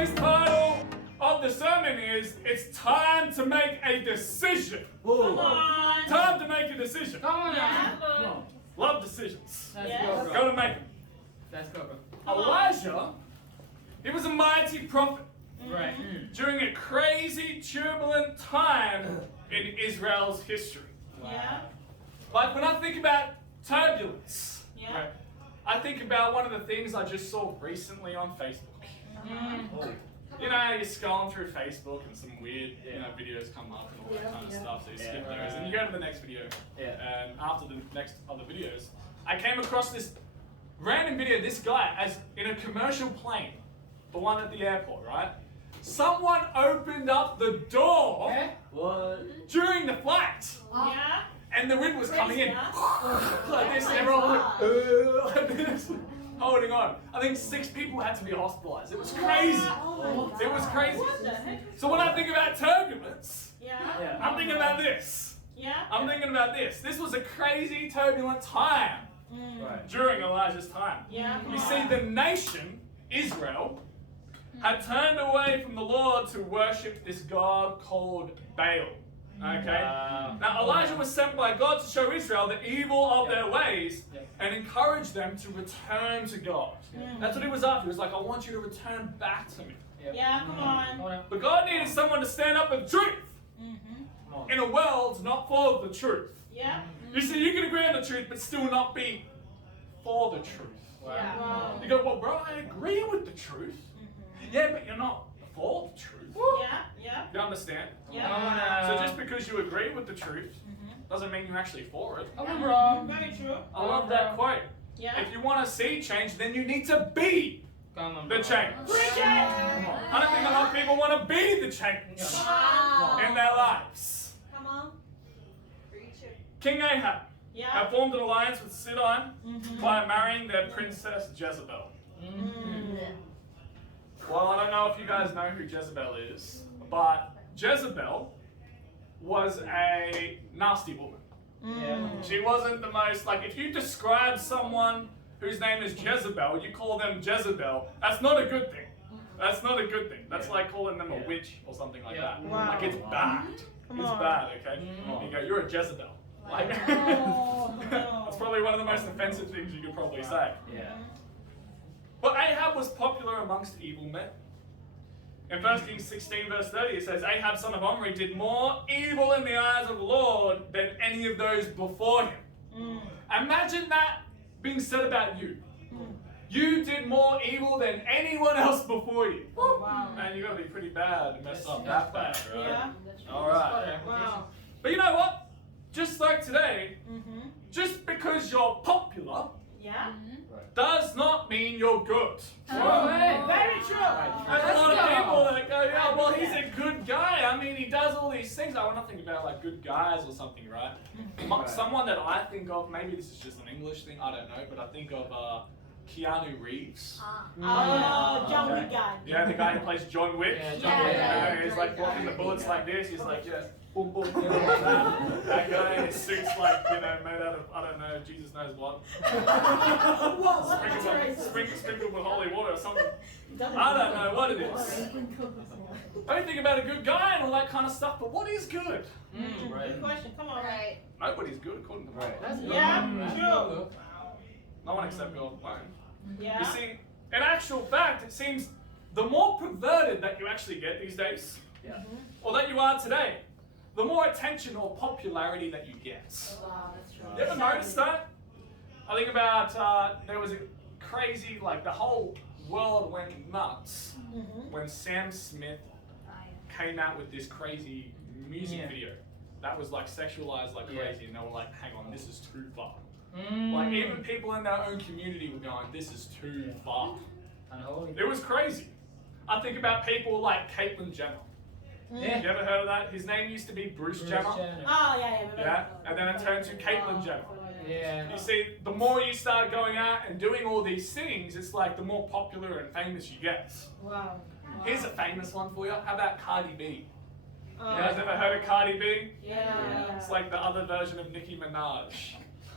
Today's title of the sermon is, it's time to make a decision. Come on. Time to make a decision. Come on now. Love decisions. Let's go, bro. Gotta make them. Let's go, bro. Elijah, he was a mighty prophet Right. during a crazy, turbulent time in Israel's history. Yeah. Like when I think about turbulence, Yeah. right, I think about one of the things I just saw recently on Facebook. You know, you're scrolling through Facebook and some weird, videos come up and all that kind of stuff. So you skip those and you go to the next video. And after the next other videos, I came across this random video. This guy, as in a commercial plane, the one at the airport, right? Someone opened up the door during the flight, Yeah. and the wind was coming in Yeah. like this, and everyone like this, holding on. I think 6 people had to be hospitalized. It was crazy. It was crazy. What the heck? So when I think about turbulence, Yeah. I'm thinking about this. Yeah. I'm thinking about this. This was a crazy, turbulent time during Elijah's time. Yeah. You see, the nation, Israel, had turned away from the Lord to worship this god called Baal. Okay? Now, Elijah was sent by God to show Israel the evil of their ways and encourage them to return to God. That's what he was after. He was like, I want you to return back to me. Yeah. Come on. But God needed someone to stand up for the truth in a world not full of the truth. Yeah. You see, you can agree on the truth, but still not be for the truth. Yeah. You go, well, bro, I agree with the truth. Yeah, but you're not for the truth. Yeah. Yeah. You understand? Yeah. So just because you agree with the truth does't mean you're actually for it. Very true. I love that quote. Yeah. If you want to see change, then you need to be the change. Preach it. I don't think a lot of people want to be the change in their lives. Come on. Preach it. King Ahab Yeah. had formed an alliance with Sidon by marrying their princess Jezebel. Well, I don't know if you guys know who Jezebel is, but Jezebel was a nasty woman. She wasn't the most, like, if you describe someone whose name is Jezebel, you call them Jezebel, that's not a good thing. That's not a good thing. That's like calling them a witch or something like that. Wow. Like, it's bad. Come It's on. bad, okay? You go, you're a Jezebel. Like, that's probably one of the most offensive things you could probably say. But Ahab was popular amongst evil men. In 1 Kings 16 verse 30 it says, Ahab son of Omri did more evil in the eyes of the Lord than any of those before him. Imagine that being said about you. You did more evil than anyone else before you. Wow. Man, you gotta be pretty bad to mess up that bad, right? Yeah. Alright. Wow. But you know what? Just like today, just because you're popular Yeah. does not mean you're good. Very true. There's a lot of people that go, yeah, well, he's a good guy. I mean, he does all these things. I want to think about like good guys or something, right? Someone that I think of, maybe this is just an English thing, I don't know, but I think of Keanu Reeves. Oh, John Wick guy. Yeah, the guy who plays John Wick. Yeah, John Wick. Yeah, he's like blocking the bullets like this. He's like, yeah, boom, boom, boom, like that. That guy in his suit's like, made out of, I don't know, Jesus knows what. Sprinkled with holy water or something. I don't know what it is. I don't think about a good guy and all that kind of stuff, but what is good? Good question. Come on. Right. Nobody's good according to the Bible. Yeah. True. No one except God alone. Yeah. You see, in actual fact, it seems the more perverted that you actually get these days, or that you are today, the more attention or popularity that you get. Wow, that's true. You ever noticed that? I think about, there was a crazy, like the whole world went nuts when Sam Smith came out with this crazy music video that was like sexualized like crazy, and they were like, hang on, this is too far. Like even people in their own community were going, this is too far. It was crazy. I think about people like Caitlyn Jenner. You ever heard of that? His name used to be Bruce Jenner. Oh, yeah. Yeah, and then it turned to Caitlyn Jenner. Yeah. You see, the more you start going out and doing all these things, it's like the more popular and famous you get. Wow. Here's a famous one for you. How about Cardi B? Oh. You guys ever heard of Cardi B? Yeah. It's like the other version of Nicki Minaj.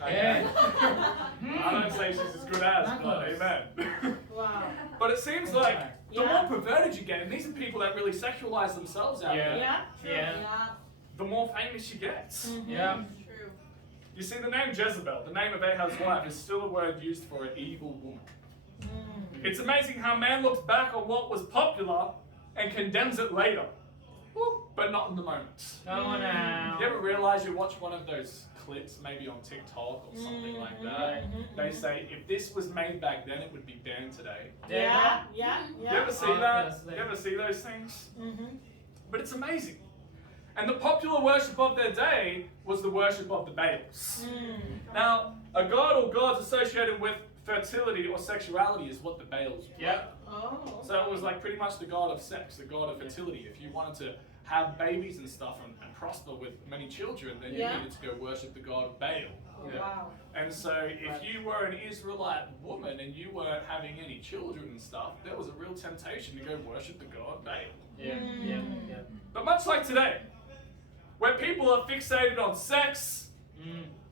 Okay? I don't say she's as good as, but amen. Wow. But it seems like the Yeah. more perverted you get, and these are people that really sexualize themselves out there, Yeah. Yeah. the more famous she gets. Yeah. True. You see, the name Jezebel, the name of Ahab's wife, is still a word used for an evil woman. It's amazing how man looks back on what was popular and condemns it later, but not in the moment. Come on now. You ever realize you watch one of those clips, maybe on TikTok or something like that? They say, if this was made back then, it would be banned today. Yeah. Yeah. You Yeah. ever see that? You ever see those things? But it's amazing. And the popular worship of their day was the worship of the Baals. Now, a god or gods associated with fertility or sexuality is what the Baals were. Yep. Oh. So it was like pretty much the god of sex, the god of fertility. If you wanted to have babies and stuff and prosper with many children, then you needed to go worship the god of Baal. Oh, wow. And so if you were an Israelite woman and you weren't having any children and stuff, there was a real temptation to go worship the god Baal. Yeah. Yeah. Yeah. But much like today, where people are fixated on sex,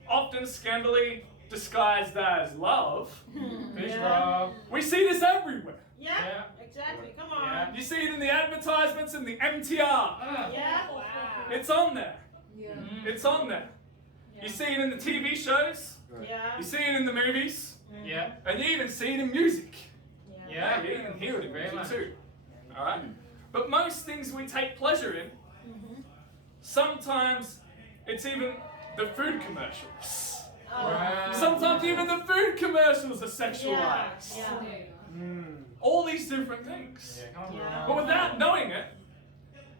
often scandally disguised as love, Fish Yeah. roll. we see this everywhere. Yeah. Yeah. Exactly. Come on. Yeah. You see it in the advertisements and the MTR. Yeah. Wow. It's on there. Yeah. It's on there. You see it in the TV shows, Yeah. you see it in the movies, Yeah. and you even see it in music. Yeah. You even hear it in Very music much. too. Alright? But most things we take pleasure in, sometimes it's even the food commercials. Wow. Sometimes even the food commercials are Yeah. sexualized. Yeah. All these different things. Yeah. Come on. Yeah. But without knowing it,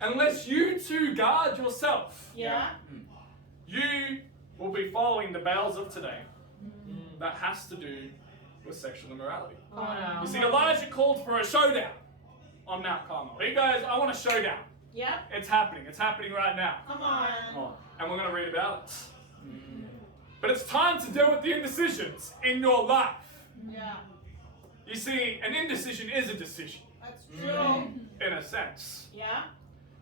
unless you two guard yourself, Yeah. you will be following the Baals of today. That has to do with sexual immorality. Come on now. You see, Elijah called for a showdown on Mount Carmel. He goes, I want a showdown. Yeah. It's happening. It's happening right now. Come on. And we're going to read about it. But it's time to deal with the indecisions in your life. Yeah. You see, an indecision is a decision, That's true. in a sense. Yeah.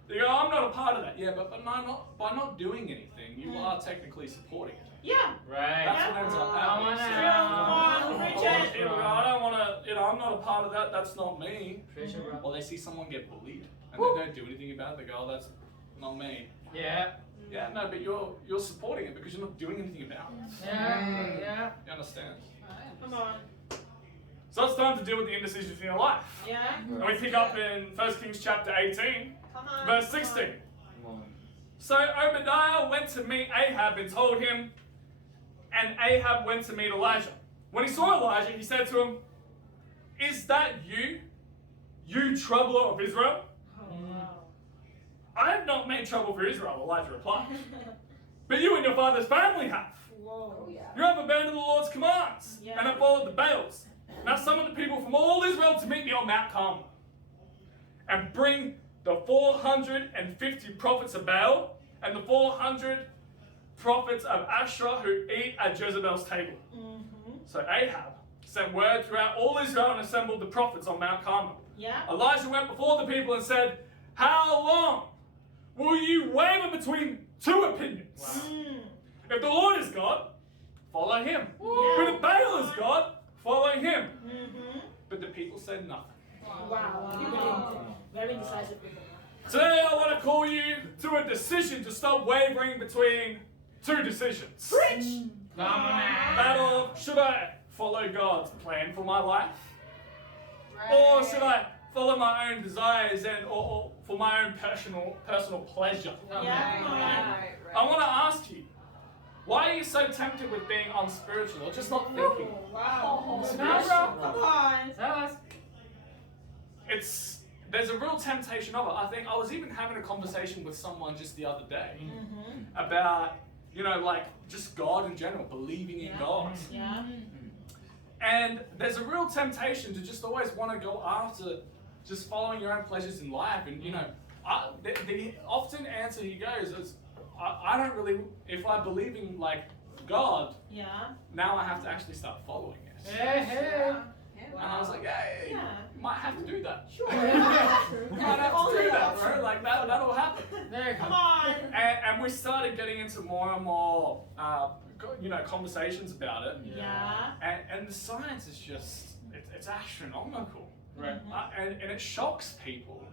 You go, I'm not a part of that. Yeah, but by not doing anything, you are technically supporting it. Yeah. Right. That's what ends up happening. Come on, preach it. I don't want to, I'm not a part of that. That's not me. Fish roll. Or they see someone get bullied and they don't do anything about it. They go, oh, that's not me. Yeah. Yeah, no, but you're supporting it because you're not doing anything about it. Yeah. Yeah. You understand? Come on. So it's time to deal with the indecisions in your life. Yeah. And we pick up in 1 Kings chapter 18, Come on. verse 16. So Obadiah went to meet Ahab and told him, and Ahab went to meet Elijah. When he saw Elijah, he said to him, is that you, you troubler of Israel? Oh, wow. I have not made trouble for Israel, Elijah replied. But you and your father's family have. Whoa. You have abandoned the Lord's commands Yeah. and have followed the Baals. Now summon the people from all Israel to meet me on Mount Carmel. And bring the 450 prophets of Baal and the 400 prophets of Asherah who eat at Jezebel's table. So Ahab sent word throughout all Israel and assembled the prophets on Mount Carmel. Yeah. Elijah went before the people and said, how long will you waver between two opinions? If the Lord is God, follow him. But if Baal is God, follow him. But the people said nothing. Wow. Very decisive people. Today I want to call you to a decision to stop wavering between two decisions. Preach. Come on now. That of, should I follow God's plan for my life? Or should I follow my own desires and or for my own personal pleasure? Yeah. Come on. I want to ask you, why are you so tempted with being unspiritual or just not thinking? Wow. Spiritual? Come on. Tell us. There's a real temptation of it. I think I was even having a conversation with someone just the other day about, like just God in general, believing in God. Yeah. And there's a real temptation to just always want to go after just following your own pleasures in life. And, the often answer he goes is, I don't really, if I believe in like God, Yeah. now I have to actually start following it. Hey, hey. And I was like, hey, Yeah. you might have to do that. Sure. You might have to do that, bro. Like that'll happen. There you Come go. on. And we started getting into more and more, conversations about it. Yeah. And the science is just it's astronomical. Right. And it shocks people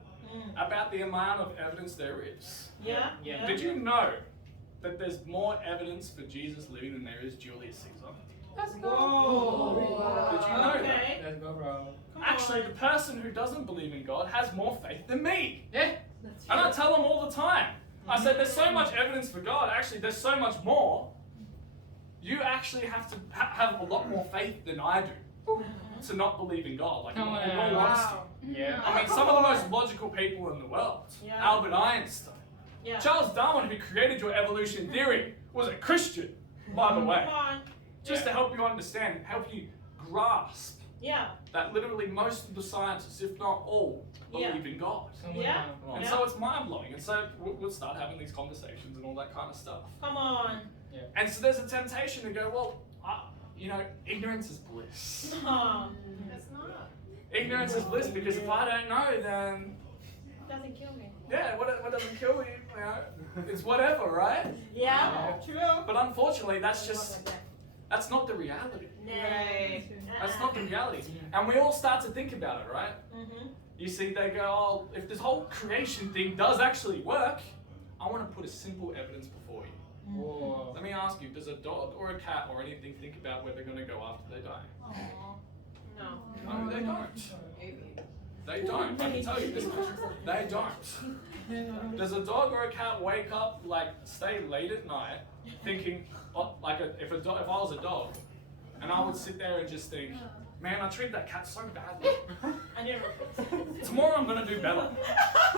about the amount of evidence there is. Yeah. Yeah. Did you know that there's more evidence for Jesus living than there is Julius Caesar? Let's go. Whoa. Did you know that? Okay. Let's go, bro. Come Actually, on. the person who doesn't believe in God has more faith than me. Yeah. And I tell them all the time. I said, there's so much evidence for God. Actually, there's so much more. You actually have to have a lot more faith than I do to not believe in God. Like, in all honesty. Yeah. I mean, some of the most logical people in the world. Yeah. Albert Einstein. Yeah. Charles Darwin, who created your evolution theory, was a Christian, by the way. Come on. Just to help you understand, help you grasp Yeah. that literally most of the scientists, if not all, believe in God. Yeah. And Yeah. so it's mind-blowing. And so we'll start having these conversations and all that kind of stuff. Come on. And so there's a temptation to go, well, ignorance is bliss. That's not. Ignorance is bliss because if I don't know, then, Doesn't kill me. yeah, what doesn't kill you, it's whatever, right? Yeah. True. But unfortunately, that's not the reality. Right. That's not the reality. And we all start to think about it, right? You see, they go, oh, if this whole creation thing does actually work, I want to put a simple evidence before you. Whoa. Let me ask you, does a dog or a cat or anything think about where they're going to go after they die? No. No, they don't. They don't. I can tell you this much. They don't. Does a dog or a cat wake up, like, stay late at night, thinking, if I was a dog, and I would sit there and just think, man, I treat that cat so badly. I never. Tomorrow I'm gonna do better.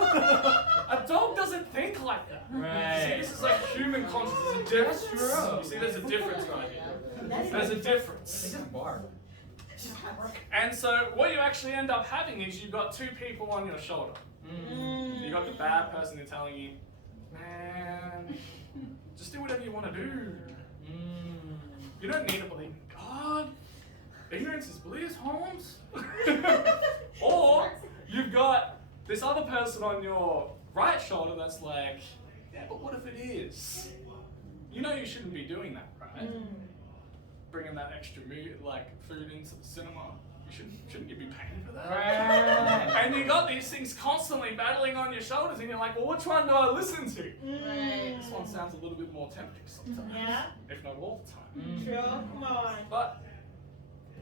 A dog doesn't think like that. Right. You see, this is like human consciousness. There's a difference. That's true. You see, there's a difference right here. There's a difference. just bark. And so what you actually end up having is you've got two people on your shoulder. You got the bad person who's telling you, man, just do whatever you want to do. You don't need to believe in God. Ignorance is bliss, Holmes. Or you've got this other person on your right shoulder that's like, yeah, but what if it is? You know you shouldn't be doing that, right? Bringing that extra food into the cinema. Shouldn't you be paying for that? Right. And you got these things constantly battling on your shoulders, and you're like, well, which one do I listen to? This one sounds a little bit more tempting sometimes, Yeah. if not all the time. True. Come on. But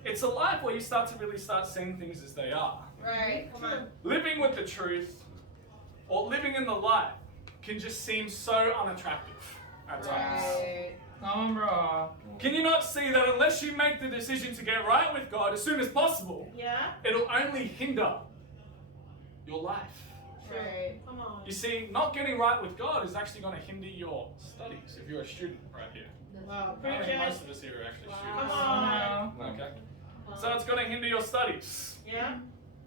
it's a life where you start to really start seeing things as they are. Right. Come on. Living with the truth or living in the light can just seem so unattractive at times. Right. Come on, bro. Can you not see that unless you make the decision to get right with God as soon as possible, Yeah. it'll only hinder your life? Right. Come on. You see, not getting right with God is actually going to hinder your studies if you're a student right here. Wow. I think Preach most it. of us here are actually Come students. on. Okay. So it's going to hinder your studies. Yeah.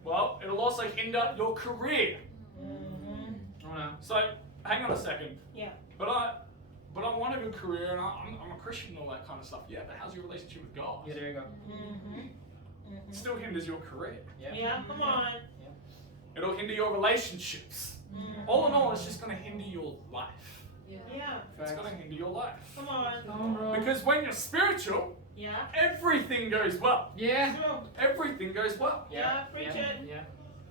Well, it'll also hinder your career. Oh no. So, hang on a second. Yeah. But I want a good career and I'm a Christian and all that kind of stuff. Yeah, but how's your relationship with God? Yeah, there you go. It still hinders your career. Yeah. Come on. It'll hinder your relationships. All in all, it's just going to hinder your life. Yeah. It's going to hinder your life. Come on. Come on, bro. Because when you're spiritual, Yeah. everything goes well. Yeah. True. Everything goes well. Yeah. Preach it. Yeah.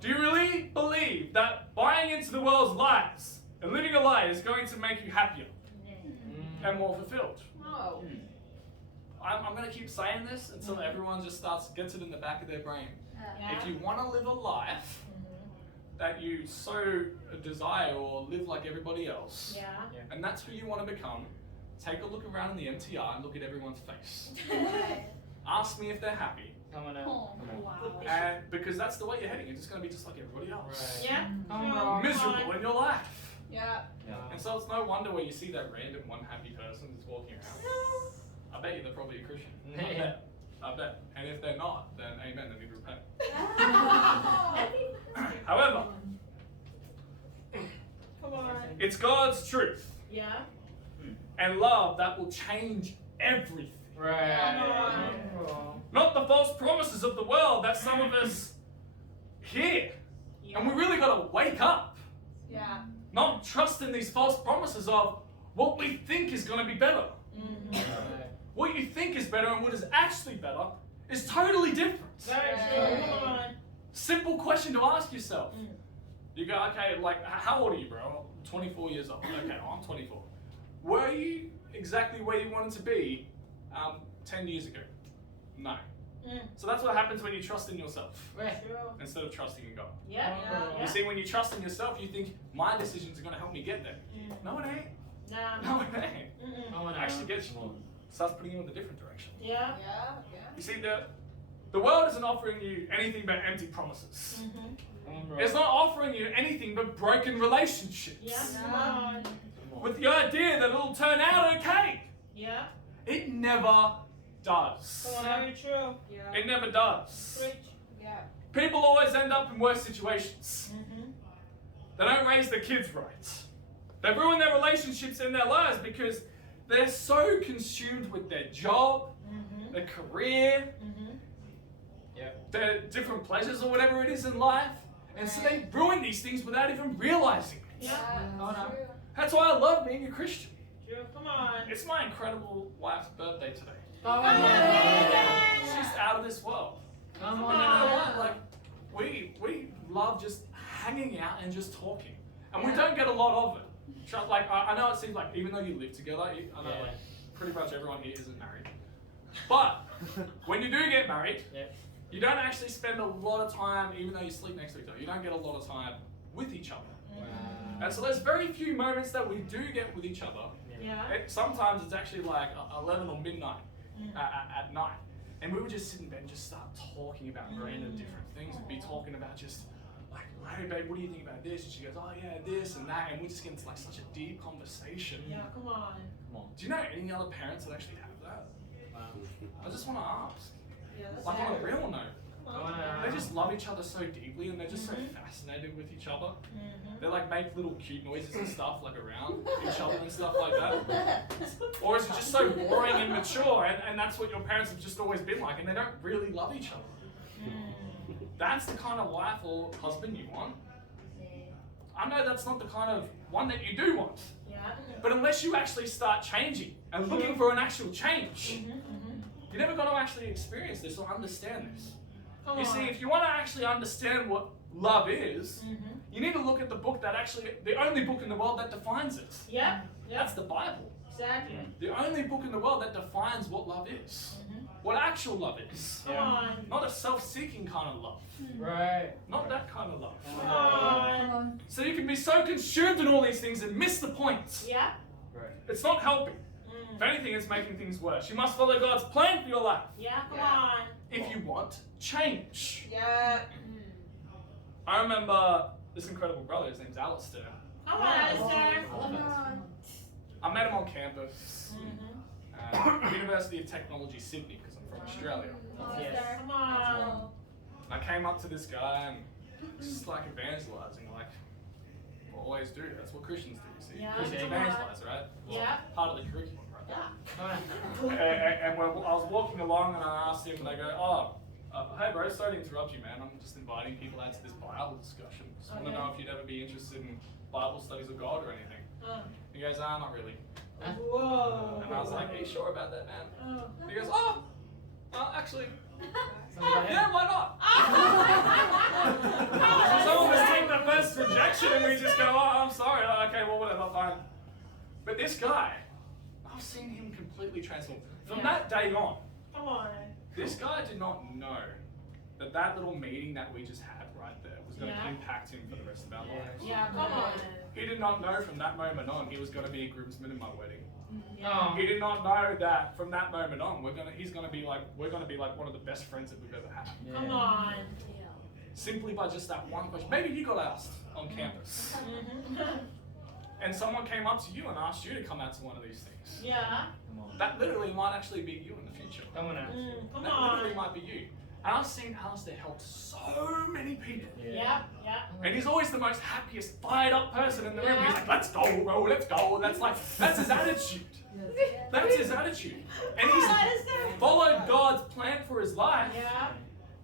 Do you really believe that buying into the world's lies and living a lie is going to make you happier and more fulfilled? No. I'm going to keep saying this until everyone just gets it in the back of their brain. Yeah. If you want to live a life that you so desire or live like everybody else, Yeah. and that's who you want to become, take a look around in the MTR and look at everyone's face. Ask me if they're happy. Come on now. Wow. And because that's the way you're heading, you're just going to be just like everybody else. Yeah. Come True. on. Miserable in your life. Yeah. And so it's no wonder when you see that random one happy person that's walking around. I bet you they're probably a Christian. I bet. And if they're not, then amen, they need to repent. However, Come on. it's God's truth Yeah. and love that will change everything. Right. Not the false promises of the world that some of us hear. And we really got to wake up. Yeah. Not trust in these false promises of what we think is going to be better. What you think is better and what is actually better is totally different. Very true. Simple question to ask yourself. You go, okay, like, how old are you, bro? 24 years old. Okay, I'm 24. Were you exactly where you wanted to be 10 years ago? No. So that's what happens when you trust in yourself instead of trusting in God. Yeah. You see, when you trust in yourself, you think, my decisions are going to help me get there. No, it ain't. No, it ain't. It actually starts putting you in a different direction. Yeah. You see, the world isn't offering you anything but empty promises. It's not offering you anything but broken relationships. Yeah. Come on. With the idea that it'll turn out okay. Yeah. It never does. Very true. It never does. Preach. Yeah. People always end up in worse situations. They don't raise their kids right. They ruin their relationships in their lives because they're so consumed with their job, their career, their different pleasures or whatever it is in life. And so they ruin these things without even realizing it. Yeah. That's why I love being a Christian. True. Come on. It's my incredible wife's birthday today. Come She's out of this world. Come And you know on. what? Like, we love just hanging out and just talking. And we don't get a lot of it. Like, I know it seems like, even though you live together, I know like, pretty much everyone here isn't married. But when you do get married, you don't actually spend a lot of time, even though you sleep next to each other, you don't get a lot of time with each other. And so there's very few moments that we do get with each other. Sometimes it's actually like 11 or midnight at night. And we would just sit in bed and just start talking about random different things. We'd be talking about just like, hey babe, what do you think about this? And she goes, oh yeah, this and that. And we just get into like such a deep conversation. Yeah. Come on. Do you know any other parents that actually have that? I just want to ask. Yeah. That's Like on a real note. Come on. They just love each other so deeply and they're just so fascinated with each other. They like make little cute noises and stuff like around each other and stuff like that. Or is it just so boring and mature and that's what your parents have just always been like and they don't really love each other? That's the kind of wife or husband you want. I know that's not the kind of one that you do want. But unless you actually start changing and looking for an actual change, you're never going to actually experience this or understand this. You see, if you want to actually understand what love is, you need to look at the book that actually, the only book in the world that defines it. That's the Bible. Exactly. The only book in the world that defines what love is. What actual love is. Come on. Not a self-seeking kind of love. Right. Not that kind of love. Come on. So you can be so consumed in all these things and miss the point. Yeah. Right. It's not helping. If anything, it's making things worse. You must follow God's plan for your life. Yeah. Come on. If you want change. Yeah. I remember this incredible brother, his name's Alder. Come on, Alder. I met him on campus at University of Technology, Sydney, because I'm from Australia. Come on. I came up to this guy and just like evangelizing, like we always do. That's what Christians do, you see. Yeah. Christians evangelize, right? Yeah. Part of the curriculum, right? And when I was walking along and I asked him, and I go, hey bro, sorry to interrupt you, man. I'm just inviting people out to this Bible discussion. Just want to know if you'd ever be interested in Bible studies of God or anything. He goes, not really. Whoa. And I was like, are you sure about that, man? Oh. He goes, actually, yeah, why not? Someone was taking the first rejection and we just go, I'm sorry. Okay, well, whatever, fine. But this guy, I've seen him completely transform. From that day on, Come on. this guy did not know that that little meeting that we just had right there was going to impact him for the rest of our lives. Yeah, come on. He did not know from that moment on he was going to be a groomsman in my wedding. Oh. He did not know that from that moment on we're going to be like one of the best friends that we've ever had. Come on. Simply by just that one question. Maybe you got asked on campus. And someone came up to you and asked you to come out to one of these things. Yeah. That literally might actually be you in the future. Come on now. Come That on. literally might be you. And I've seen Alistair help so many people. Yeah. Yeah. And he's always the most happiest, fired up person in the room. He's like, let's go, bro, let's go. That's his attitude. That's his attitude. And he's followed God's plan for his life. Yeah.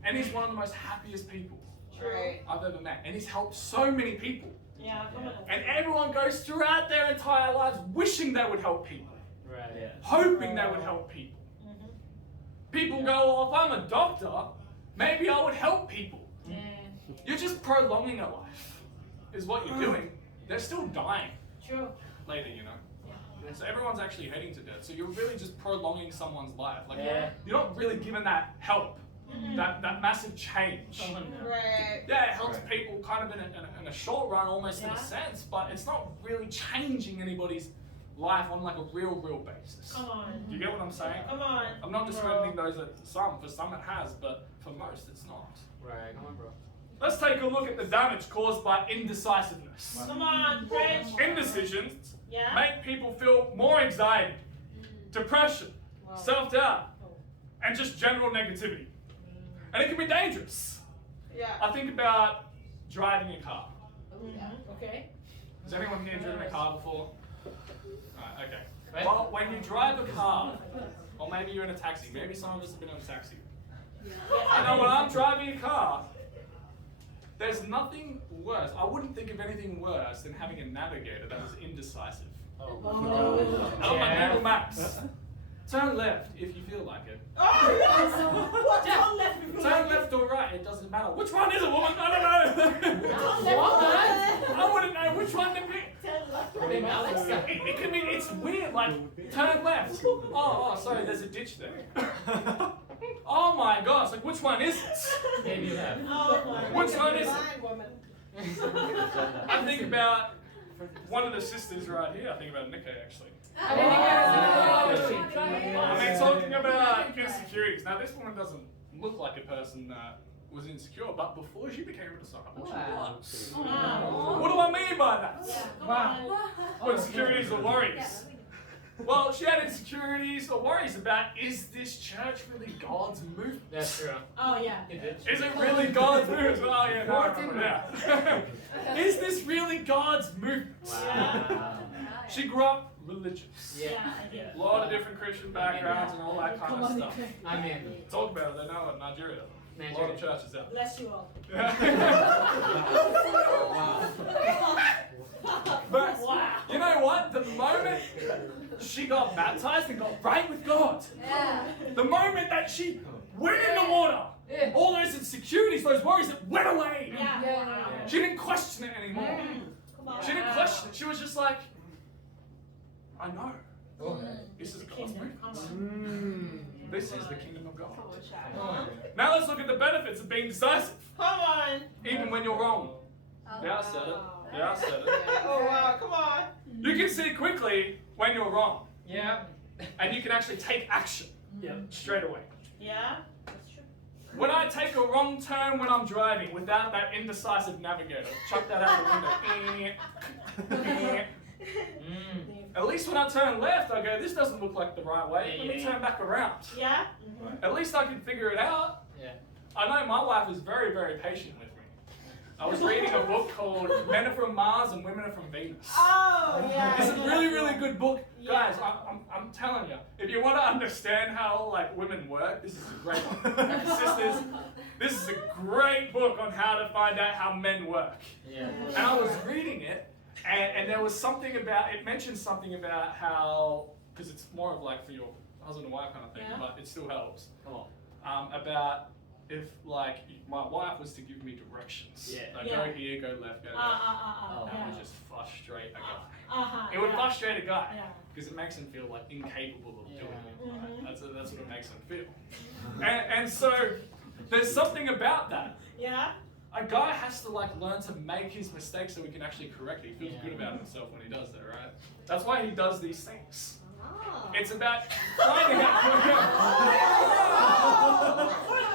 And he's one of the most happiest people Right. I've ever met. And he's helped so many people. Yeah. Come on. And everyone goes throughout their entire lives wishing they would help people. Right. Yeah. Hoping they would help people. People go, well, if I'm a doctor, maybe I would help people. you're just prolonging a life, is what you're doing. They're still dying True. later, you know. So everyone's actually heading to death. So you're really just prolonging someone's life. Like you're not really giving that help, that massive change. Right. Yeah, it helps people kind of in a short run, almost in a sense, but it's not really changing anybody's life on like a real basis. Come on. You get what I'm saying? Come on. I'm not discrediting those that for some it has, but for most it's not. Right, come on, bro. Let's take a look at the damage caused by indecisiveness. Come on, Rich. Indecisions Yeah. make people feel more anxiety, depression, self-doubt, and just general negativity. And it can be dangerous. Yeah. I think about driving a car. Okay. Has anyone here driven a car before? Right, okay. Well, when you drive a car, or maybe you're in a taxi, maybe some of us have been in a taxi. I know when I'm driving a car, there's nothing worse. I wouldn't think of anything worse than having a navigator that is indecisive. Oh. I on my Google Maps. Turn left if you feel like it. What? Turn left. Turn left or right, it doesn't matter. Which one is it, woman? I don't know. I wouldn't know which one to pick. It can be, it's weird, like, turn left. Oh, sorry, there's a ditch there. Oh my gosh, like, which one is it? Maybe you have. Which one is it? Blind woman. I think about one of the sisters right here. I think about Nico, actually. I mean, talking about insecurities. Now, this woman doesn't look like a person that was insecure, but before she became a disciple, she was. What do I mean by that? What insecurities or worries? Well, she had insecurities or worries about, is this church really God's movement? That's true. Oh, yeah. Is it really God's movement? Oh, yeah, no, I remember, yeah. Is this really God's movement? Wow. She grew up religious. Yeah, I did. A lot of different Christian backgrounds and all that kind of stuff. I mean, Talk about it, they know in Nigeria. A lot of churches out Bless you all. there. But you know what? The moment she got baptized and got right with God, the moment that she went in the water, all those insecurities, those worries, that went away. She didn't question it anymore. She didn't question it. She was just like, I know. This is God's movement. This is the kingdom of God. Now let's look at the benefits of being decisive, Come on. even when you're wrong. Yeah, I said it. Yeah, I said it. Oh wow, come on. You can see quickly when you're wrong, yeah. and you can actually take action straight away. Yeah. That's true. When I take a wrong turn when I'm driving without that indecisive navigator, chuck that out the window. At least when I turn left, I go, this doesn't look like the right way. Let me turn back around. Yeah. At least I can figure it out. Yeah. I know my wife is very, very patient with me. I was reading a book called Men Are From Mars and Women Are From Venus. Oh, yeah. It's a really, really good book. Guys, I'm telling you, if you want to understand how like women work, this is a great one. Sisters, this is a great book on how to find out how men work. Yeah. And I was reading it, and there was something about, it mentioned something about how, because it's more of like for your husband and wife kind of thing, but it still helps. Come on. About if like my wife was to give me directions, like go here, go left, go left, that would just frustrate a guy. It would frustrate a guy because it makes him feel like incapable of doing it. Right? That's what it makes him feel. And so there's something about that. Yeah. A guy has to like learn to make his mistakes so he can actually correct it. He feels good about himself when he does that, right? That's why he does these things. It's about finding out.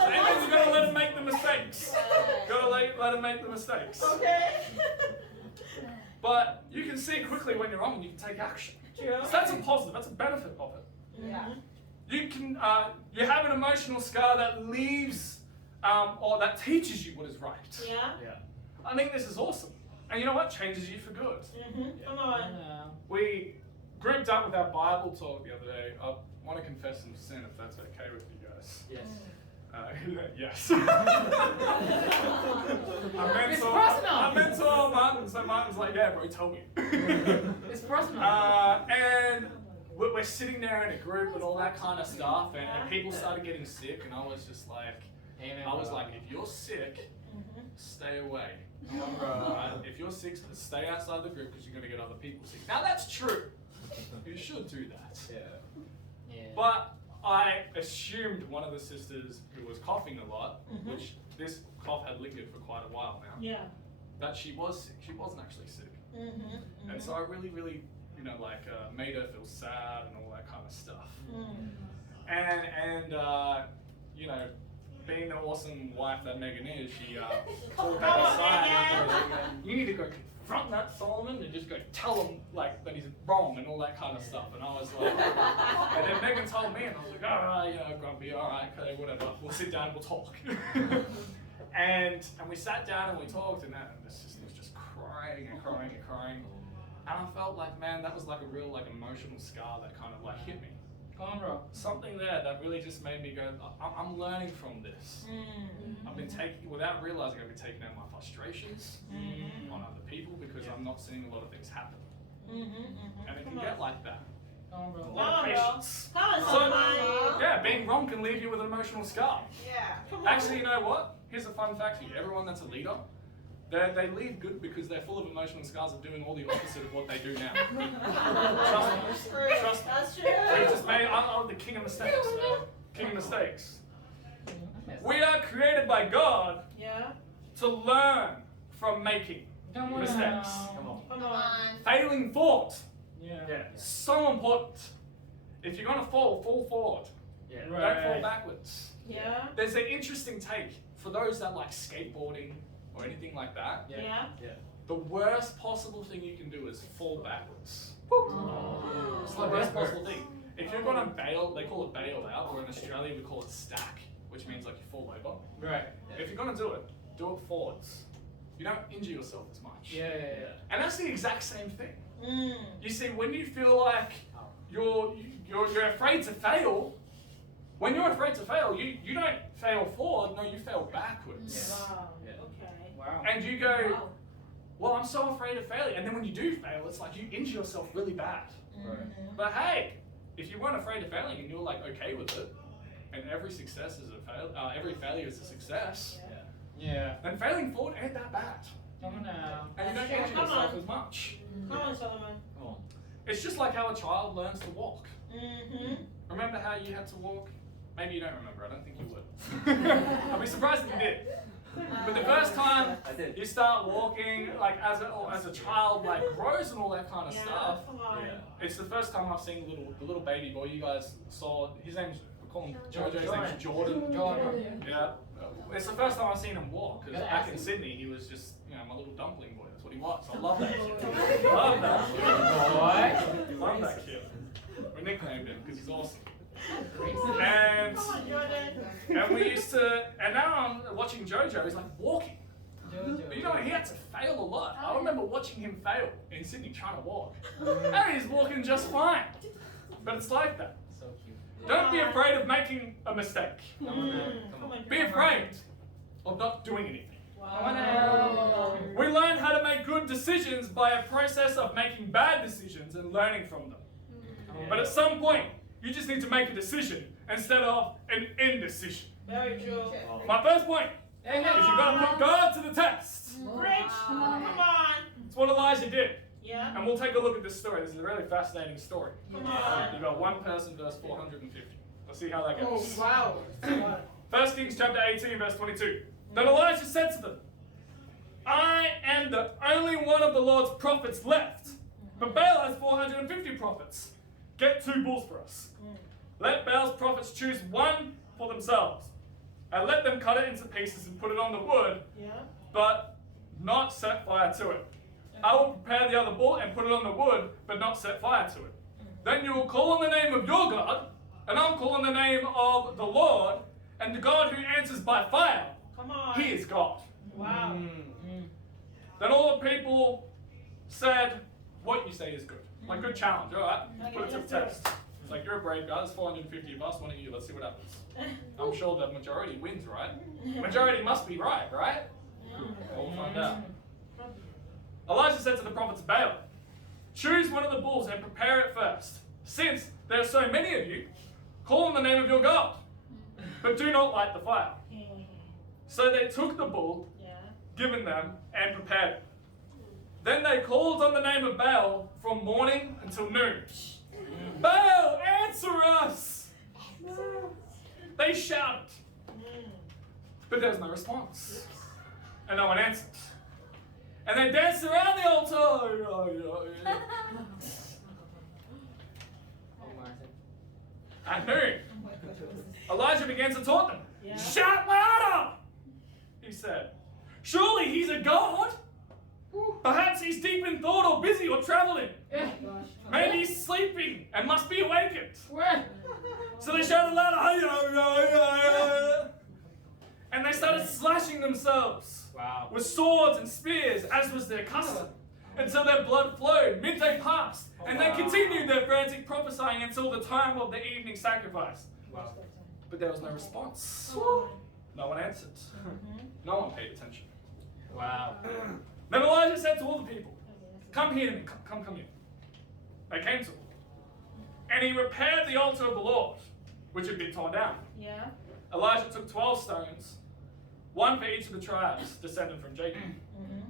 Amen. You gotta let him make the mistakes. Gotta let him make the mistakes. Okay. But you can see quickly when you're wrong and you can take action. True. So that's a positive. That's a benefit of it. Yeah. You can you have an emotional scar that leaves or that teaches you what is right. Yeah. I think this is awesome. And you know what? Changes you for good. Come on. We grouped up with our Bible talk the other day. I want to confess some sin if that's okay with you guys. Yes. Yes. I mentor Martin, so Martin's like, yeah, bro, tell me. It's personal. And we're sitting there in a group and all that kind of stuff, and people started getting sick, and I was just like, Amen, if you're sick, stay away. Come on, bro. Alright? If you're sick, stay outside the group because you're going to get other people sick. Now that's true. You should do that. Yeah. But I assumed one of the sisters who was coughing a lot, which this cough had lingered for quite a while now, Yeah. that she was sick. She wasn't actually sick. Mm-hmm. And so I really, you know, like made her feel sad and all that kind of stuff. And you know, being the awesome wife that Megan is, she pulled her Come on, aside. Megan. You need to go confront that Solomon and just go tell him like that he's wrong and all that kind of stuff. And I was like, and then Megan told me, and I was like, all right, you know, grumpy, all right, okay, whatever. We'll sit down, we'll talk. and we sat down and we talked, and the sister was just crying and crying and crying. And I felt like, man, that was like a real like emotional scar that kind of like hit me. Come on, bro. Something there that really just made me go, I'm learning from this. I've been taking, without realizing, I've been taking out my frustrations on other people because I'm not seeing a lot of things happen. And it can get like that. Come on, bro. A lot of patience. Come on, So, Solomon. yeah, being wrong can leave you with an emotional scar. Yeah. Come on. Actually, you know what? Here's a fun fact for you. Everyone that's a leader, they leave good because they're full of emotional scars of doing all the opposite of what they do now. Trust me. Trust me. That's true. We just made, I'm the king of mistakes. King of mistakes. We are created by God Yeah. to learn from making Come on. mistakes. Come on. Come on. Failing forward. Yeah. So important. If you're going to fall forward. Yeah. Don't fall backwards. Yeah. There's an interesting take for those that like skateboarding or anything like that. Yeah. The worst possible thing you can do is fall backwards. Oh. It's the worst possible thing. If you're gonna bail, they call it bail out, or in Australia we call it stack, which means like you fall over. Right. If you're gonna do it forwards. You don't injure yourself as much. Yeah. And that's the exact same thing. Mm. You see, when you feel like you're afraid to fail, when you're afraid to fail, you don't fail forward, no, you fail backwards. Wow. Yeah. Okay. Wow. And you go, well, I'm so afraid of failing. And then when you do fail, it's like you injure yourself really bad. Right. But hey, if you weren't afraid of failing and you're like okay with it, and every success is every failure is a success, Yeah. then failing forward ain't that bad. Come on now. And you don't That's injure true. Come yourself on. as much. Come on, Solomon. Come on. It's just like how a child learns to walk. Mm-hmm. Remember how you had to walk? Maybe you don't remember, I don't think you would. I'd be surprised if you did. But the first time you start walking, like as a child, like grows and all that kind of stuff, Come on. it's the first time I've seen the little baby boy. You guys saw his name's, we call him Jojo. His name's Jordan. Yeah. It's the first time I've seen him walk. Because back in Sydney, he was just my little dumpling boy. That's what he was. I love that kid. Love that kid. Love that kid. We nicknamed him because he's awesome. And Come on, Jordan. and we used to, and now I'm watching Jojo. He's like walking. But you know, he had to fail a lot. I remember watching him fail in Sydney trying to walk. And he's walking just fine. But it's like that. So cute. Don't be afraid of making a mistake. Come on now. Come on. Be afraid of not doing anything. Wow. We learn how to make good decisions by a process of making bad decisions and learning from them. But at some point, you just need to make a decision instead of an indecision. Very true. My first point is you've got to put God to the test. Rich. Come on. It's what Elijah did. Yeah. And we'll take a look at this story. This is a really fascinating story. Come on. You've got one person, verse 450. Let's see how that goes. Wow. 1 Kings chapter 18, verse 22. Then Elijah said to them, I am the only one of the Lord's prophets left, but Baal has 450 prophets. Get 2 bulls for us. Let Baal's prophets choose one for themselves, and let them cut it into pieces and put it on the wood, Yeah. but not set fire to it. I will prepare the other bull and put it on the wood, but not set fire to it. Then you will call on the name of your God, and I'll call on the name of the Lord, and the God who answers by fire, Come on. he is God. Wow. Then all the people said, what you say is good. Like, good challenge, all right? Okay, Put it to the let's do it. test. It's like, you're a brave guy, there's 450 of us, one of you, let's see what happens. I'm sure the majority wins, right? Majority must be right? We'll find out. Elijah said to the prophets of Baal, choose one of the bulls and prepare it first. Since there are so many of you, call on the name of your God, but do not light the fire. So they took the bull, Yeah. given them and prepared it. Then they called on the name of Baal from morning until noon. Baal, answer us! They shouted. But there was no response. And no one answered. And they danced around the altar. At noon, Elijah began to taunt them. Yeah. Shout louder! He said. Surely he's a god? Perhaps he's deep in thought or busy or traveling. Maybe he's sleeping and must be awakened. So they shouted louder. And they started slashing themselves with swords and spears, as was their custom, until their blood flowed. Midday passed, and they continued their frantic prophesying until the time of the evening sacrifice. But there was no response. No one answered. No one paid attention. Wow. Then Elijah said to all the people, come here to me, come here. They came to him. And he repaired the altar of the Lord, which had been torn down. Yeah. Elijah took 12 stones, one for each of the tribes descended from Jacob,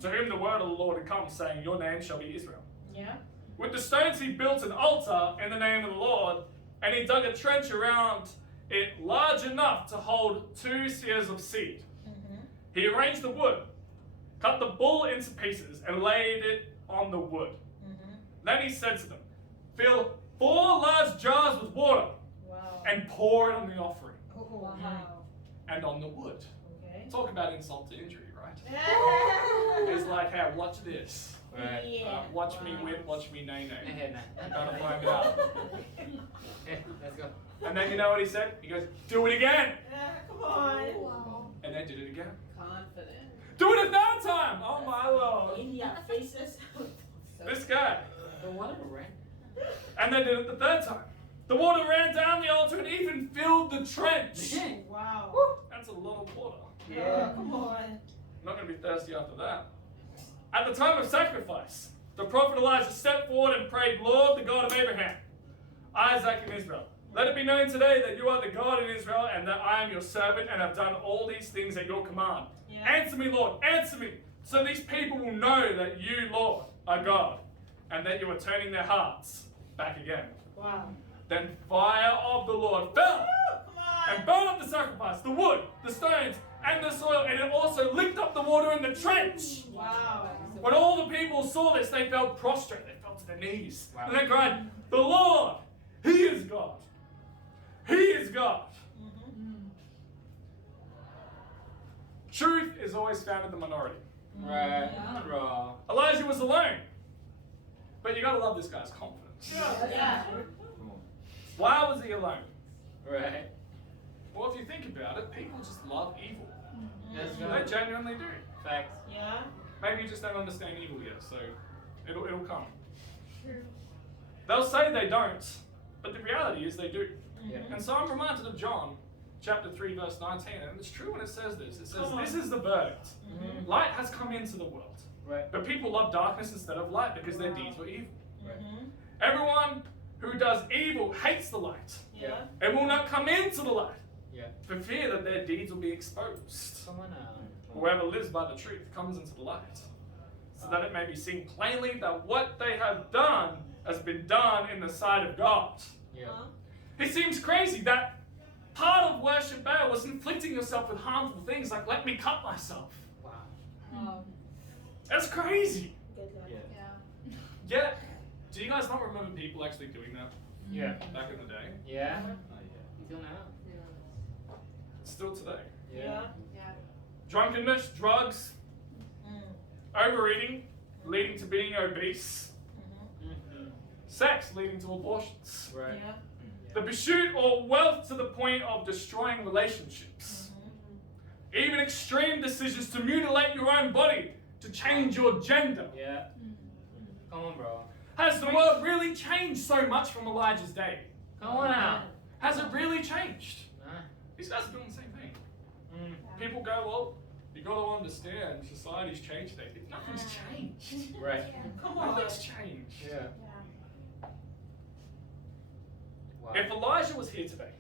to whom the word of the Lord had come, saying, your name shall be Israel. Yeah. With the stones he built an altar in the name of the Lord, and he dug a trench around it large enough to hold 2 seahs of seed. He arranged the wood, cut the bull into pieces, and laid it on the wood. Then he said to them, fill 4 large jars with water Wow. and pour it on the offering Wow. and on the wood. Okay. Talk about insult to injury, right? It's like, hey, watch this. Right. Yeah. Watch me win, watch me nay-nay. Gotta find out. Let's go. And then you know what he said? He goes, do it again. Come on. And they did it again. Confident. Do it a third time. Oh my Lord. India faces. This guy. The water ran. And they did it the third time. The water ran down the altar and even filled the trench. Wow. That's a lot of water. Yeah. Come on. I'm not going to be thirsty after that. At the time of sacrifice, the prophet Elijah stepped forward and prayed, Lord, the God of Abraham, Isaac, and Israel, let it be known today that you are the God in Israel and that I am your servant and have done all these things at your command. Yeah. Answer me, Lord, answer me, so these people will know that you, Lord, are God and that you are turning their hearts back again. Wow. Then fire of the Lord fell Come on. and burned up the sacrifice, the wood, the stones, and the soil, and it also licked up the water in the trench. Wow. When all the people saw this, they fell prostrate, they fell to their knees, Wow. and they cried, the Lord, He is God. He is God. Truth is always found in the minority. Right. Bro. Elijah was alone, but you gotta love this guy's confidence. Yeah. Why was he alone? Right. Well, if you think about it, people just love evil. Let's They go. genuinely do. Facts. Yeah. Maybe you just don't understand evil yet, so it'll come. They'll say they don't, but the reality is they do. Yeah. And so I'm reminded of John chapter 3, verse 19, and it's true when it says this. It says, Come on. this is the verdict. Light has come into the world, Right. but people love darkness instead of light because their deeds were evil. Right. Everyone who does evil hates the light Yeah. and will not come into the light Yeah. for fear that their deeds will be exposed. Come on now. Whoever lives by the truth comes into the light, so that it may be seen plainly that what they have done has been done in the sight of God. Yeah. It seems crazy that part of worship Baal was inflicting yourself with harmful things like let me cut myself. Wow. That's crazy. Yeah. Yet, do you guys not remember people actually doing that Yeah. back in the day? Yeah. Until now. Still today. Yeah. Drunkenness, drugs, overeating, leading to being obese, sex, leading to abortions, Right. Yeah. the pursuit or wealth to the point of destroying relationships, even extreme decisions to mutilate your own body to change your gender. Yeah. Come on, bro. Has the world really changed so much from Elijah's day? Come on now. Has it really changed? Nah. These guys are doing the same thing. Mm. People go, well, you got to understand, society's changed today. Nothing's changed. Right. Come on. Nothing's changed. Yeah. Wow. If Elijah was here today,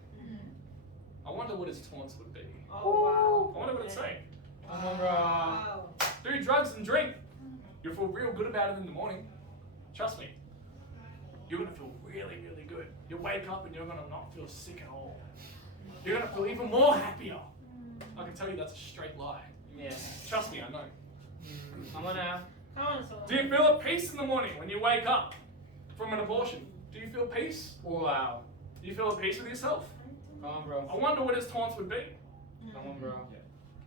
I wonder what his taunts would be. Oh, I wonder what it'd say. Come on, bro. wow. Do do drugs and drink, you'll feel real good about it in the morning. Trust me. You're going to feel really, really good. You'll wake up and you're going to not feel sick at all. You're going to feel even more happier. I can tell you that's a straight lie. Yeah. Trust me, I know. Come on now. Come on, so. Do you feel at peace in the morning when you wake up from an abortion? Do you feel peace? Wow. Do you feel at peace with yourself? Come on, bro. I wonder what his taunts would be. Come on, bro.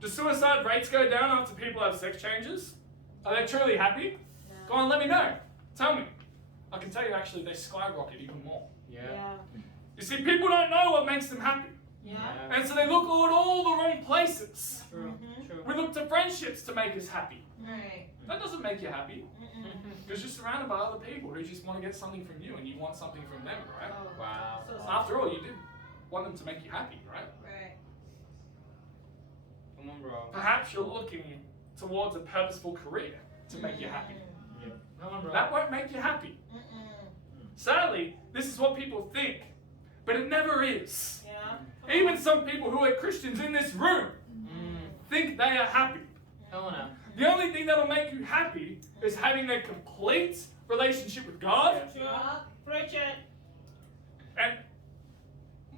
Do suicide rates go down after people have sex changes? Are they truly happy? Go on, let me know. Tell me. I can tell you actually they skyrocket even more. Yeah. You see, people don't know what makes them happy. Yeah. And so they look at all the wrong places. True. True. We look to friendships to make us happy. Right. That doesn't make you happy. Because you're surrounded by other people who just want to get something from you and you want something from them, right? Oh. Wow. So sad. After all, you do want them to make you happy, right? Right. Come on, bro. Perhaps you're looking towards a purposeful career to make you happy. Yeah. Come on, bro. That won't make you happy. Sadly, this is what people think, but it never is. Yeah. Even some people who are Christians in this room think they are happy. Come on now. The only thing that'll make you happy is having a complete relationship with God. Sure. Preach it. And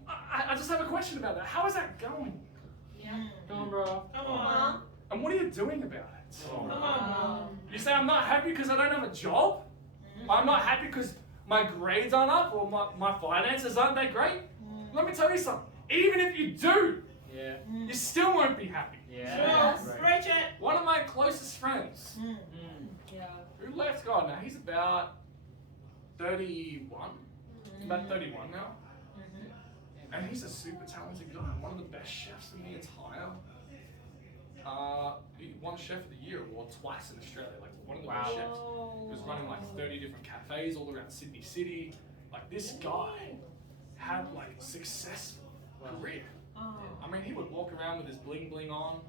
I just have a question about that. How is that going? Yeah. Come on, bro. Come on. And what are you doing about it? Come on. You say, I'm not happy because I don't have a job? I'm not happy because my grades aren't up or my finances aren't that great? Let me tell you something. Even if you do, Yeah. you still won't be happy. Yeah. Sure. Right. Preach it. One of my closest friends Yeah. who left God now, he's about 31. About 31 now. And he's a super talented guy. One of the best chefs in the entire. He won Chef of the Year award twice in Australia. Like one of the best chefs. He was running like 30 different cafes all around Sydney City. Like this guy had like successful career. I mean, he would walk around with his bling bling on.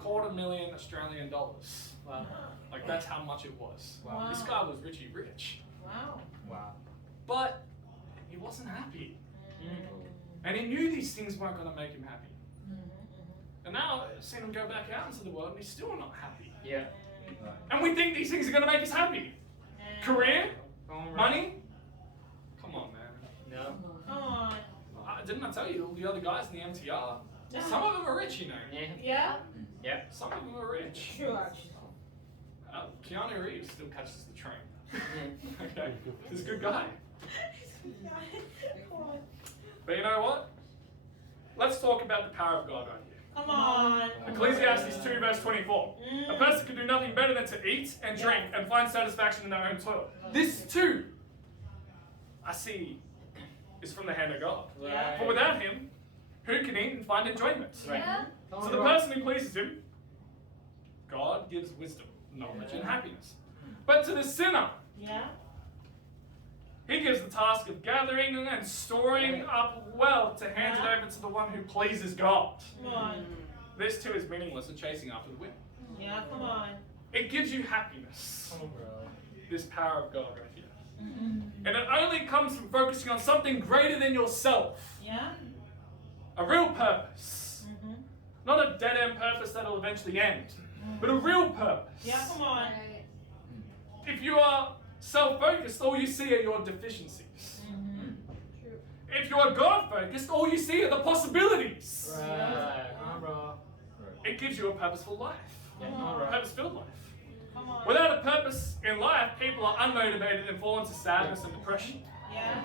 $250,000 Australian dollars. Wow. Like that's how much it was. Wow. This guy was richy rich. Wow. Wow. But he wasn't happy. And he knew these things weren't going to make him happy. And now I've seen him go back out into the world and he's still not happy. Yeah. And we think these things are going to make us happy. Career? Come on, bro. Money? Come on, man. No. Come on. Didn't I tell you, all the other guys in the MTR, some of them are rich, you know. Yeah. Yeah. Yeah. Some of them are rich. True, actually. Keanu Reeves still catches the train. Okay? He's a good guy. Come on. But you know what? Let's talk about the power of God right here. Come on. Ecclesiastes 2 verse 24. A person can do nothing better than to eat and drink and find satisfaction in their own toil. This too, I see, is from the hand of God. Yeah. For without him, who can eat and find enjoyment? Right. Come So on, the bro. person who pleases him, God gives wisdom, knowledge, and happiness. But to the sinner, Yeah. he gives the task of gathering and storing up wealth to hand it over to the one who pleases God. Come on. This too is meaningless and chasing after the wind. Yeah, come on. It gives you happiness, Come on, bro. this power of God right here. And it only comes from focusing on something greater than yourself. Yeah. A real purpose. Not a dead-end purpose that'll eventually end, but a real purpose. Yeah, come on. If you are self-focused, all you see are your deficiencies. If you are God-focused, all you see are the possibilities. Right. Come on, bro. It gives you a purposeful life. Yeah. Come on, A bro. purpose-filled life. Come on. Without a purpose in life, people are unmotivated and fall into sadness and depression. Yeah.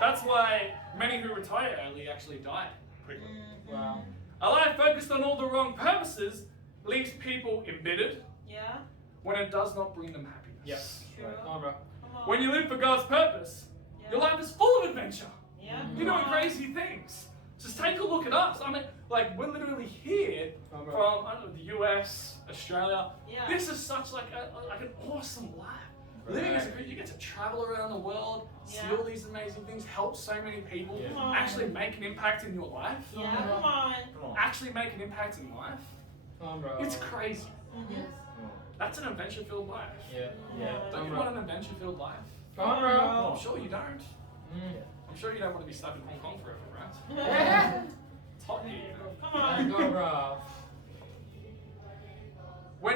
That's why many who retire early actually die quickly. Wow. A life focused on all the wrong purposes leaves people embittered Yeah. when it does not bring them happiness. Yes. True. Right. Come on, bro. Come on. When you live for God's purpose, Yeah. your life is full of adventure. Yeah. You're doing crazy things. Just take a look at us. I mean, like, we're literally here Come on, bro. from, I don't know, the US, Australia. Yeah. This is such like an awesome life. Living as a group, you get to travel around the world, see Yeah. all these amazing things, help so many people, Yeah. Come on. actually make an impact in your life, Yeah, come on. actually make an impact in life. Come on, bro. It's crazy. Mhm. That's an adventure-filled life. Yeah. Yeah. Don't you want an adventure-filled life? Come on, bro. I'm sure you don't. Mm. I'm sure you don't want to be stuck in Hong Kong forever, right? It's hot here, you know. Come on. Let's go, bro.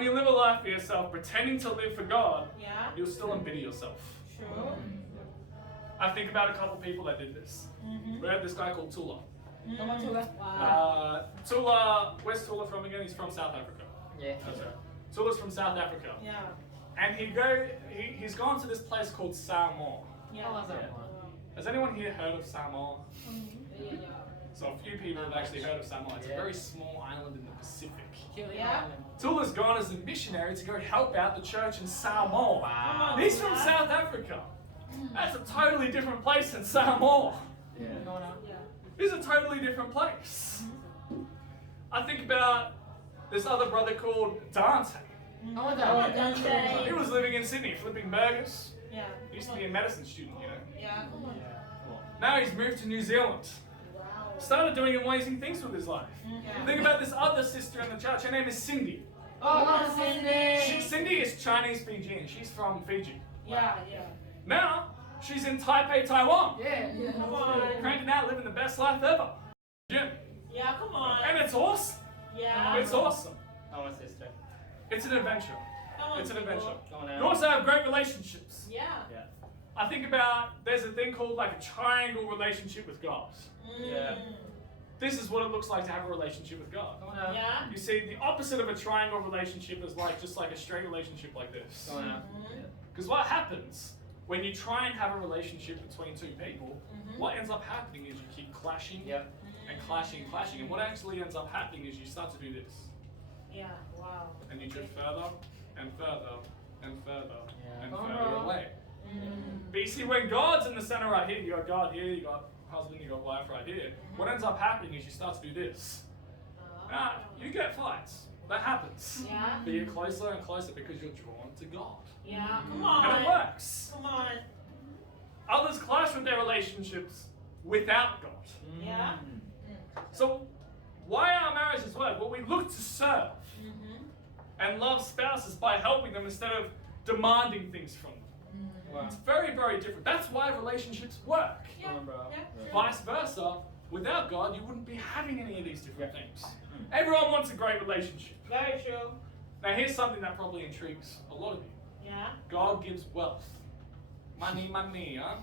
you live a life for yourself, pretending to live for God, Yeah. you'll still embitter yourself. True. I think about a couple people that did this. Mm-hmm. We had this guy called Tula. Come on, Tula. Wow. Tula, where's Tula from again? He's from South Africa. Yeah. That's right. Tula's from South Africa. Yeah. And he's gone to this place called Samoa. Yeah. I love that Yeah. one. Has anyone here heard of Samoa? Yeah. So a few people have actually heard of Samoa. It's a Yeah. very small island in the Pacific. Yeah. Tula's gone as a missionary to go help out the church in Samoa. Wow. He's from South Africa. That's a totally different place than Samoa. Yeah. Yeah. It's a totally different place. I think about this other brother called Dante. Oh, Dante. He was living in Sydney, flipping burgers. Yeah. He used to be a medicine student, you know. Yeah. Come on. Now he's moved to New Zealand. Started doing amazing things with his life. Yeah. Think about this other sister in the church. Her name is Cindy. Oh, Cindy. Cindy is Chinese Fijian. She's from Fiji. Yeah. Yeah. Now she's in Taipei, Taiwan. Yeah. Come on. Cranking out, living the best life ever. Jim. Yeah. Come on. And it's awesome. Yeah. It's awesome. Oh, my sister. It's an adventure. Come on, It's an people. adventure. Come on You also have great relationships. Yeah. Yeah. I think about there's a thing called like a triangle relationship with God. Yeah. This is what it looks like to have a relationship with God. Come on now. Yeah. You see, the opposite of a triangle relationship is like just like a straight relationship like this. Come on now. Because what happens when you try and have a relationship between two people, Mhm. what ends up happening is you keep clashing Yep. and clashing and clashing. And what actually ends up happening is you start to do this. Yeah. Wow. And you drift further and further and further Yeah. and Come on, further bro. away. Mm. But you see, when God's in the center right here, you got God here, you got husband, you got wife right here. What ends up happening is you start to do this. Now, you get fights. That happens. Yeah. But you're closer and closer because you're drawn to God. Yeah. Come And it on. works. Come on. Others clash with their relationships without God. Yeah. So, why our marriages work? Well, we look to serve Mm-hmm. and love spouses by helping them instead of demanding things from them. Wow. It's very, very different. That's why relationships work. Yeah. Come on, bro. Yeah. Vice versa, without God, you wouldn't be having any of these different Yeah. things. Everyone wants a great relationship. Very true. Now, here's something that probably intrigues a lot of you. Yeah. God gives wealth. Money, money, huh?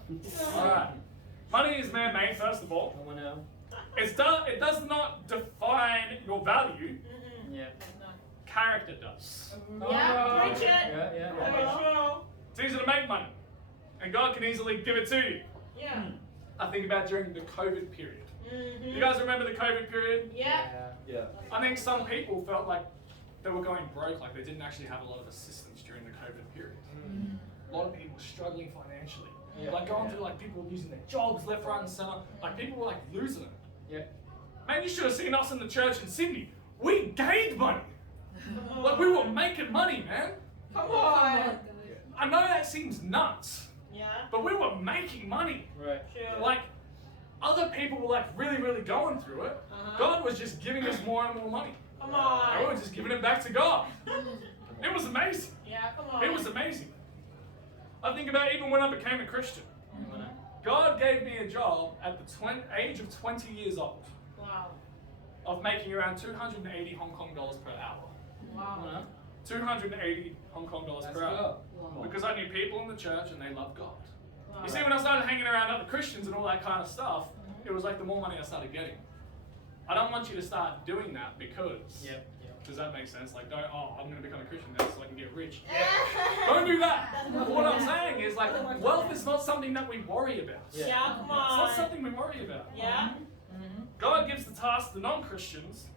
Alright. Money is man-made, first of all. Come on now. It does not define your value. Mm-mm. Yeah. Character does. Yeah. Preach it. Yeah, yeah. Very true. It's easy to make money. And God can easily give it to you. Yeah. I think about during the COVID period. Mm-hmm. You guys remember the COVID period? Yeah. Yeah. I think some people felt like they were going broke, like they didn't actually have a lot of assistance during the COVID period. A lot of people were struggling financially. Yeah. Like going through like people losing their jobs left, right and center. Like people were like losing it. Yeah. Man, you should have seen us in the church in Sydney. We gained money. Like we were making money, man. Come on. I know that seems nuts, Yeah. but we were making money. Right. True. Like other people were like really, really going through it. Uh-huh. God was just giving us more and more money. Come And we were on. just giving it back to God. It was amazing. Yeah. Come on. It was amazing. I think about even when I became a Christian. Come on now. God gave me a job at the age of 20 years old Wow. of making around 280 Hong Kong dollars per hour. Come on Wow. now. 280 Hong Kong dollars Let's per hour. go. Because I knew people in the church and they loved God. Wow. You see, when I started hanging around other Christians and all that kind of stuff, it was like the more money I started getting. I don't want you to start doing that because, Yep. Yep. does that make sense? Like, don't, oh, I'm going to become a Christian now so I can get rich. Don't do that. What I'm saying is, like, wealth is not something that we worry about. Yeah. Yeah. Come It's not on. something we worry about. Yeah. God gives the task to non-Christians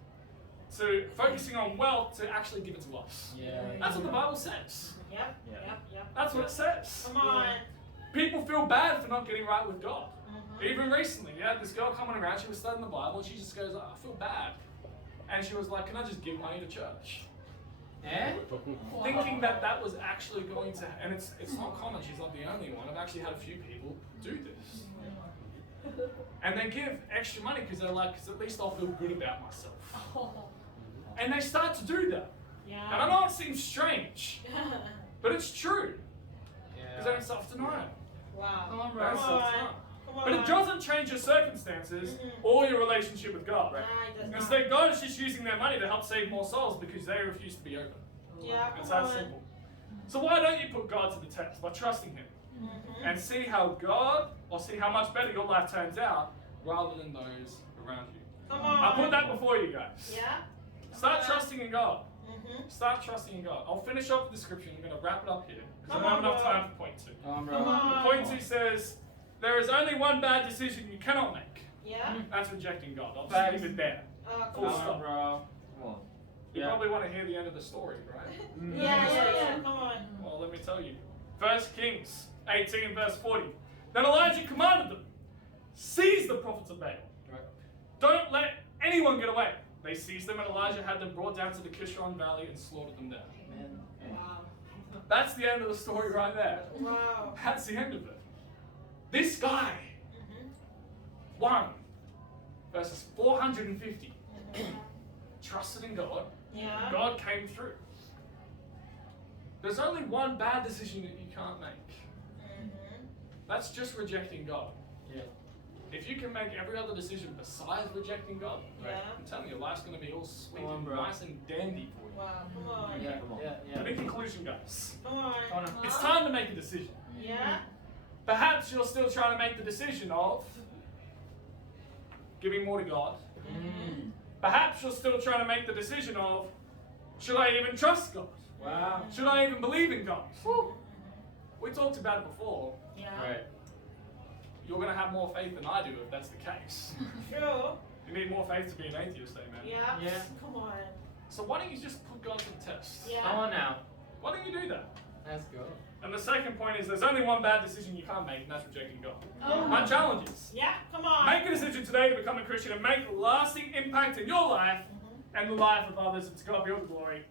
to focusing on wealth to actually give it to us. Yeah. That's what the Bible says. Yep. Yeah. Yep. Yep. That's what it says. Come on. People feel bad for not getting right with God. Mhm. Even recently, you had this girl coming around, she was studying the Bible, and she just goes, oh, I feel bad. And she was like, can I just give money to church? Eh? Thinking that that was actually going to, and it's not common, she's not the only one. I've actually had a few people do this. And they give extra money because they're like, because at least I'll feel good about myself. And they start to do that. And I Yeah. know it seems strange, but it's true. Because they're in Yeah. self-denial. Wow. Come on, They're in bro. Come on. self-denial. Come on. But it doesn't change your circumstances or your relationship with God. Nah, it does not. Instead, God is just using their money to help save more souls because they refuse to be open. Yeah, It's come that on. simple. So why don't you put God to the test by trusting Him Mhm. and see how see how much better your life turns out rather than those around you. Come on. I put that before you guys. Yeah. Start trusting in God. Mhm. Start trusting in God. I'll finish off the description. I'm going to wrap it up here because I Come don't have on, enough bro. time for point 2. Come on. Point 2 says, there is only one bad decision you cannot make. Yeah. That's rejecting God. I'll just Facts. leave it there. Come Full on. stop. bro. Come on. You Yeah. probably want to hear the end of the story, right? Yeah. Come on. Well, let me tell you. 1 Kings 18 verse 40. Then Elijah commanded them, seize the prophets of Baal. Right. Don't let anyone get away. They seized them and Elijah had them brought down to the Kishon Valley and slaughtered them there. Amen. Wow. That's the end of the story right there. Wow. That's the end of it. This guy Mhm. won versus 450. Trusted in God. Yeah. God came through. There's only one bad decision that you can't make. Mhm. That's just rejecting God. Yeah. If you can make every other decision besides rejecting God, Yeah. I'm telling you, life's going to be all sweet Come on, and bro. nice and dandy for you. Wow. Come on. Yeah. Come on. Yeah. But in conclusion, guys, Come on. Come on. it's time to make a decision. Yeah. Perhaps you're still trying to make the decision of giving more to God. Mm. Perhaps you're still trying to make the decision of, should I even trust God? Wow. Should I even believe in God? We talked about it before. Yeah. Right. You're going to have more faith than I do if that's the case. True. You need more faith to be an atheist, amen? Yeah. Yeah. Come on. So why don't you just put God to the test? Yeah. Come on now. Why don't you do that? Let's go. And the second point is there's only one bad decision you can't make, and that's rejecting God. Oh. My challenge is, Yeah. Come on. make a decision today to become a Christian and make a lasting impact in your life and the life of others. And to God be all the glory.